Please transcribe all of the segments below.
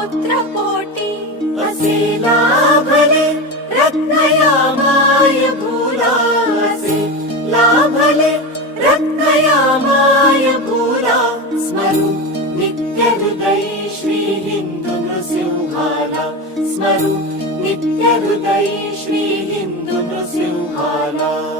पुत्र असे लाभले रत्नया माय असे लाभले रत्नया माय भूला। स्मरु नित्य हृदय श्री हिंदू नृसिंहाला स्मरु नित्य हृदय श्री हिंदू नृसिंहाला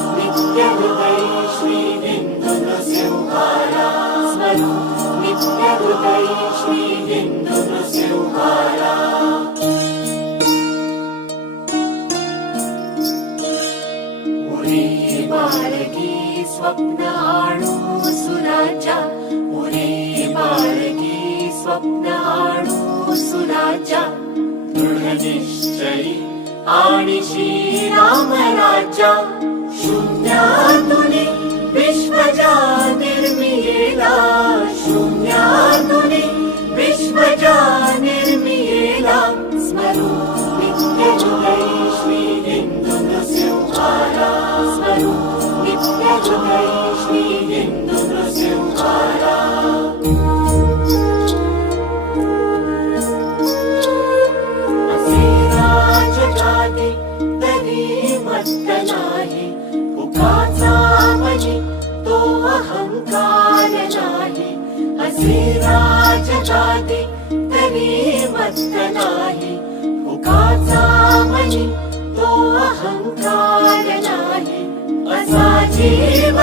नित्यहृदयी श्रीबिन्दुनसिंहाय स्मर नित्यहृदयी श्रीबिन्दुनसिंहाय बालकी स्वप्न आणू सुराच्या पुरे बालकी स्वप्न आणू सुराच्या दृढ निश्चयी आणि श्रीरामराजा শূন্যাতুনি বিশ্বজাতির মিলা শূন্যাতুনি বিশ্বজানের तो अहंकार नाही असे नाही उगाचा मनी तो अहंकार नाही असा जीव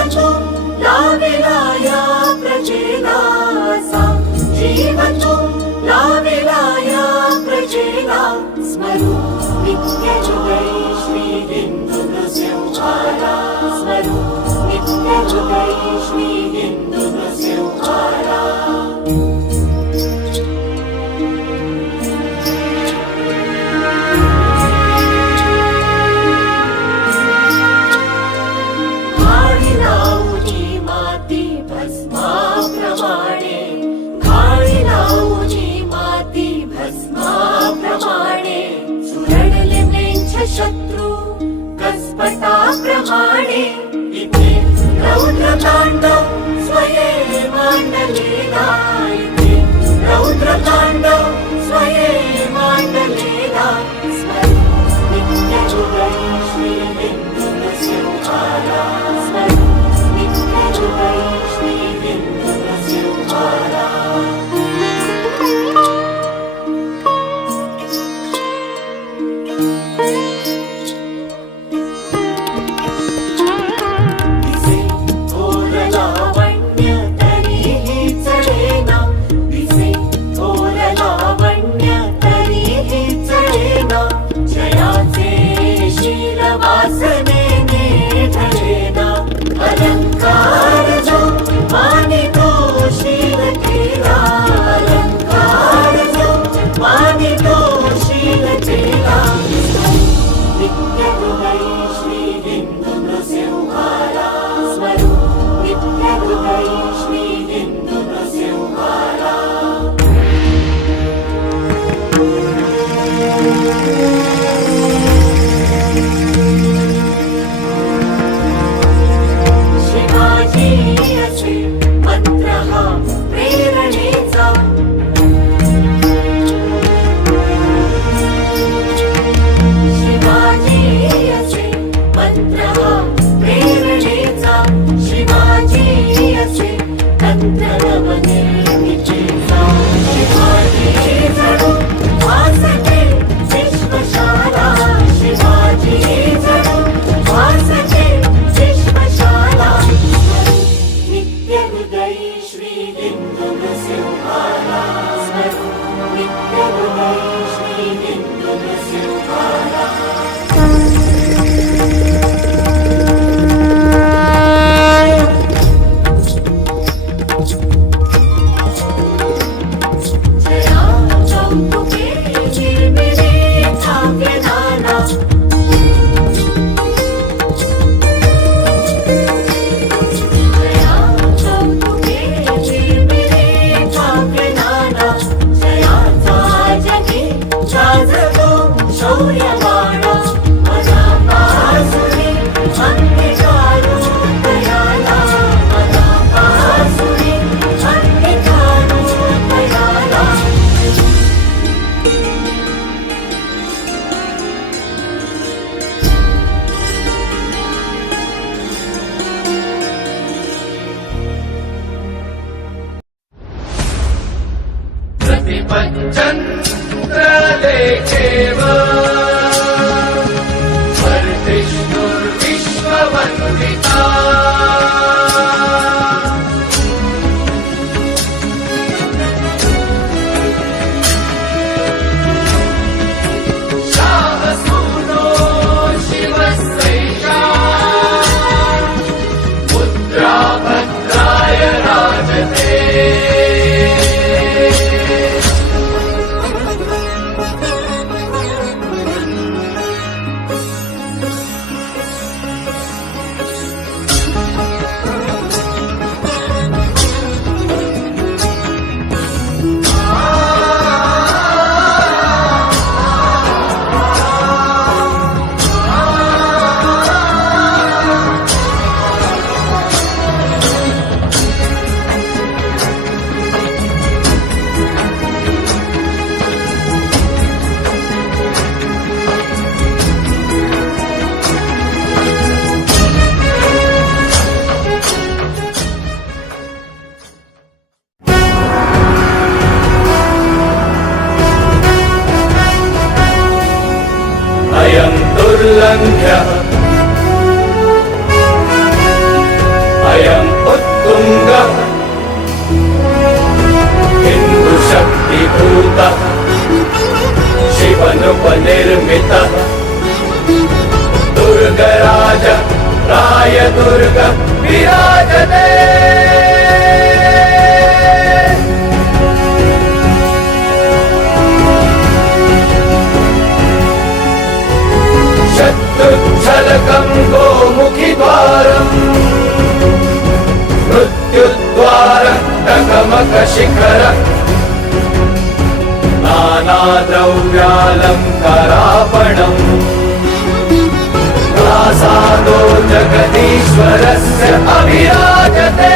कसपटाप्रमाणे इथे रौद्र तांडव स्वये मांडलेला इथे प्रतिपञ्चन्द्रलेखेव वर्धिष्णुर्विश्ववन्दिता తుంగ హిందు శక్తిభూత శివనుపనిర్మిత దుర్గరాజ రాయ దుర్గ విరాజతే टकमकशिखर नानाद्रव्यालङ्करापणम् प्रासादो जगदीश्वरस्य अभिराजते